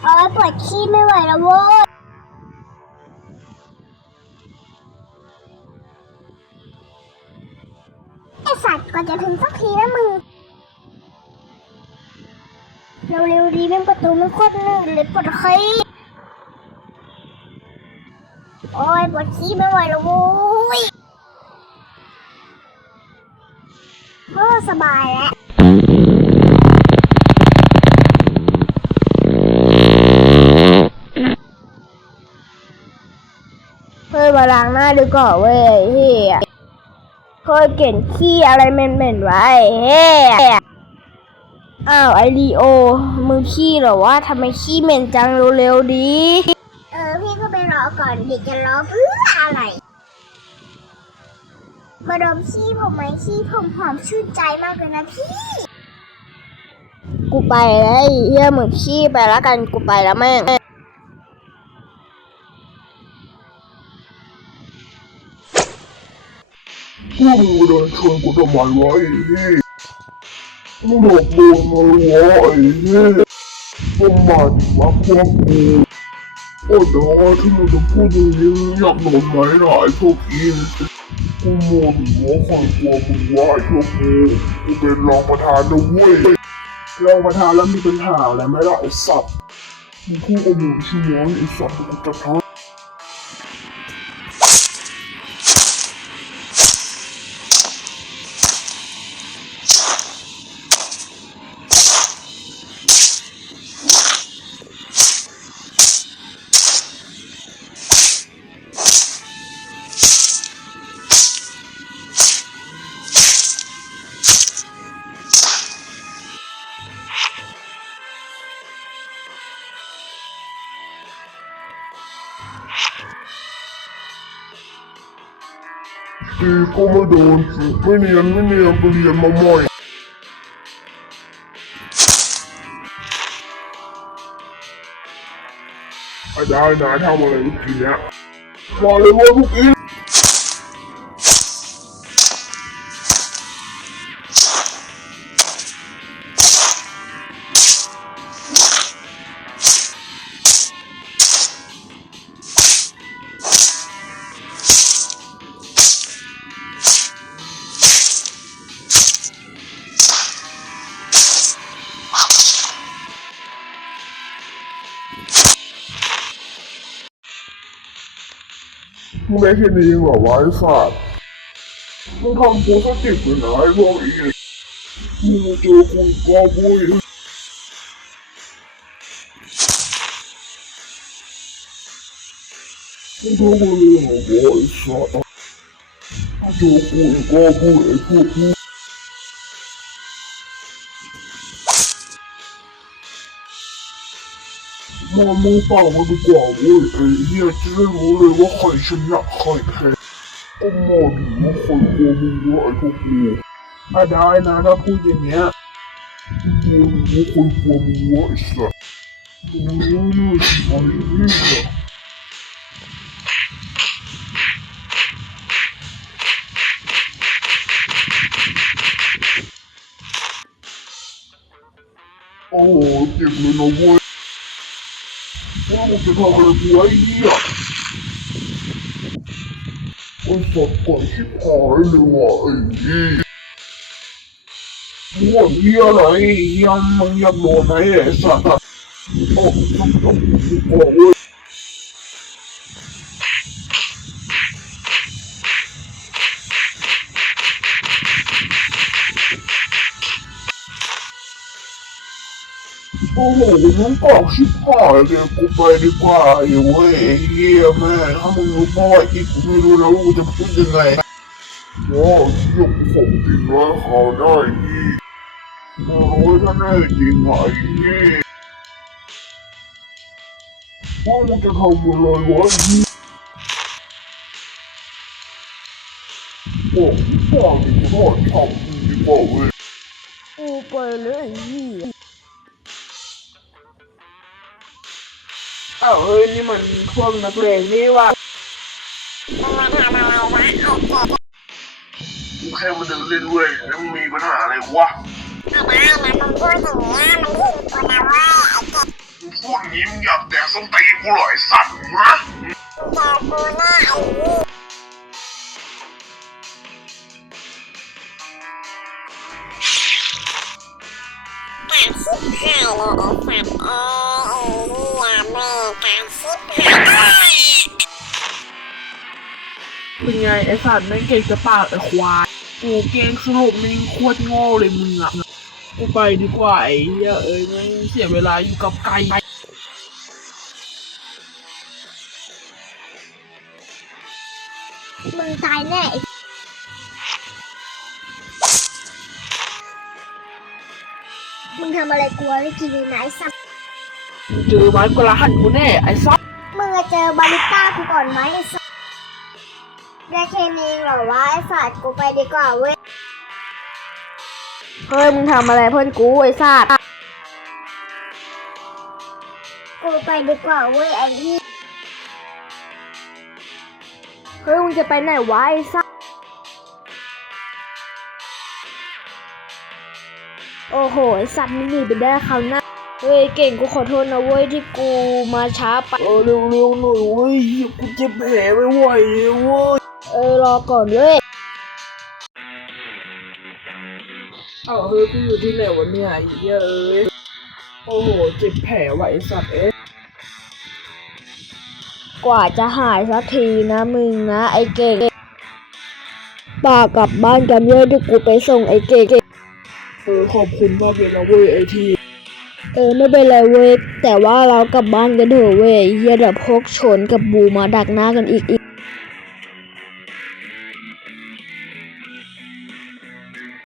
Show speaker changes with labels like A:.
A: โอ้ยปวดขี้ไม่ไหวแล้วโว้ยไอสัตว์กว่าจะถึงสักทีนะมึงเร็วๆดีแม่งประตูมันโคตรลื่นเลยปวดขี้โอ้ยปวดขี้ไม่ไหวแล้วโว้ยโอ้สบายแล้ว
B: เฮ้ยมา ล้างหน้าดีกว่าเว้ยเฮียเคยเก็นขี้อะไรเหม็นๆไว้เฮ้ยอ้าวไอรีโอมึงขี้เหรอวะทำไมขี้เหม็นจังเร็วๆดี
A: เออพี่ก็ไปรอก่อนเด็กจะรอเพื่ออะไรมาดมขี้ผมไหมขี้ผมหอมชื่นใจมากเลยนะพี่
B: กูไปแล้วไอ้เฮียมึงขี้ไปแล้วกันกูไปแล้วแม่ง
C: พวกมึงเดินชวนกูทำไมวะไอ้เหี้ยมึงหลอกโดนมาวะไอ้เหี้ยก็มาดิวะพวกกูโอ้ดอที่มึงจะพูดอย่างนี้มึงอยากโดนไหมล่ะไอ้พวกอีนกูมองดิวะคอยกลัวมึงวะไอ้พวกกูกูเป็นรองประธานนะเว้ยรองประธานแล้วมีปัญหาอะไรไหมล่ะไอ้สัตว์มึงพูดกับมึงใช่ไหมไอ้สัตว์กูจะท้า ตีก็ไม่โดนไม่เนียนไม่เนียนไปเรียนมาใหม่ได้นะทำอะไรทีเนี้ยบอกเลยว่าทุกอี มึงได้แค่นี้เองเหรอวะไอ้สัตว์มึงทำกูสะกิดเลยนะไอ้พวกอีมึงเจอกูอีกก็บุยมึงทำกูเลยเหรอวะไอ้สัตว์มึงเจอกูอีกก็บุยไอ้พวก กูมามึงฟังมาดีกว่าเว้ยไอ้เหี้ยจะได้รู้เลยว่าใครชนะใครแพ้ก็มาดิว่าใครกลัวมึ งวะไอ้พวกกูถ้าได้นะถ้าพูดอย่างเงี้ยกูรู้ว่าใครกลัวมึงวะไอ้สัสกูรู้เลยไอ้เหี้ยโอ้โหเจ็บเลยนะเว้ยว่ามึงจะทำอะไรกูไอ้เหี้ยไอ้สัตว์ก่อนชิบหายเลยว่ะไอ้เหี้ยมึงว่าเหี้ยอะไรไอ้เหี้ยมึงอยากโดนไหมไอ้สัตว์อะโอ้โอ้โหมึงกอกชิบหายเลยกูไปดีกว่าไอ้เว้ยไอ้เหี้ยแม่ถ้ามึงรู้พ่อไอ้ที่กูไม่รู้แล้วกูจะพูดยังไงโอ้ยยกูของจริงนะเขาได้ที่โอ้ยถ้าแน่จริงไอ้เหี้ยว่ามึงจะทำอะไรวะไอ้เหี้ยโอ้ยพ่อมึงพ่อทำดีกว่าเว้ย
B: กูไปเลยไอ้เฮีย
D: เอ้าเฮ้ยนี่มันพวกนักเลงนี่ว่ะ
C: กูแค่มันจะเล่นเว้ยแล้วมึงมีปัญหาอะไรวะ
A: ไม่ได้นะมึงพูดอย่างเงี้ยมันยิ่งกว่านะเว้ยไอ้เจ็บ
C: มึงพูดำงี้มึงอยากแดกส้นตีนกูเหรอไอ้สัตว์ฮะ
A: จอกูหน้าไอ้นี่การชิบหายเลยไอ้สัตว์เอ้ เป็
D: นไงไอสัตว์แม่งเก่งจะปากไอควาย กูเก่งสรุปมึงโคตรโง่เลยมึงอะ กูไปดีกว่าไอ้เหี้ยเอ้ยแม่งเสียเวลาอยู่กับไก่
A: มึงตายแน่มึงทำอะไรกลัวไม่กินเลยนะไอ้สัตว์
D: เจอไม้กระหันกูแน่ไอ้สัตว์
A: มึงจะเจอบาริต้ากูก่อนไหมไอ้สัตว์ได้แค่นี้เหรอวะไอ้สัตว์กูไปดีกว่าเว้ย
B: เฮ้ยมึงทำอะไรเพื่อนกูไอ้สัตว์
A: กูไปดีกว่าเว้ยไอ้ที่
B: เฮ้ยมึงจะไปไหนวะไอ้สัตว์โอ้โหไอ้สัตว์มึงหนีไปได้คราวหน้า เฮ้ยเก่งกูขอโทษนะเว้ยที่กูมาช้าไป
D: เออเร็วๆหน่อยเว้ยเหี้ยกูเจ็บแผลไม่ไหวเลยเว้ย
B: เออรอก่อนเว้ย
D: เอ้าเฮ้ยกูอยู่ที่ไหนวะเนี่ยไอ้เหี้ยเอ้ยโอ้โหเจ็บแผลว่ะไอ้สัตว์เอ้ย
B: กว่าจะหายสักทีนะมึงนะไอ้เก่งป่ากลับบ้านกันเว้ยเดี๋ยวกูไปส่งไอ้เก่ง
D: เออขอบคุณมากเลยนะเว้ยไอ้ที
B: เออไม่เป็นไรเว้ยแต่ว่าเรากลับบ้านกันเถอะเว้ยอย่าเดี๋ยวพกชนกับบูมาดักหน้ากันอีกอีก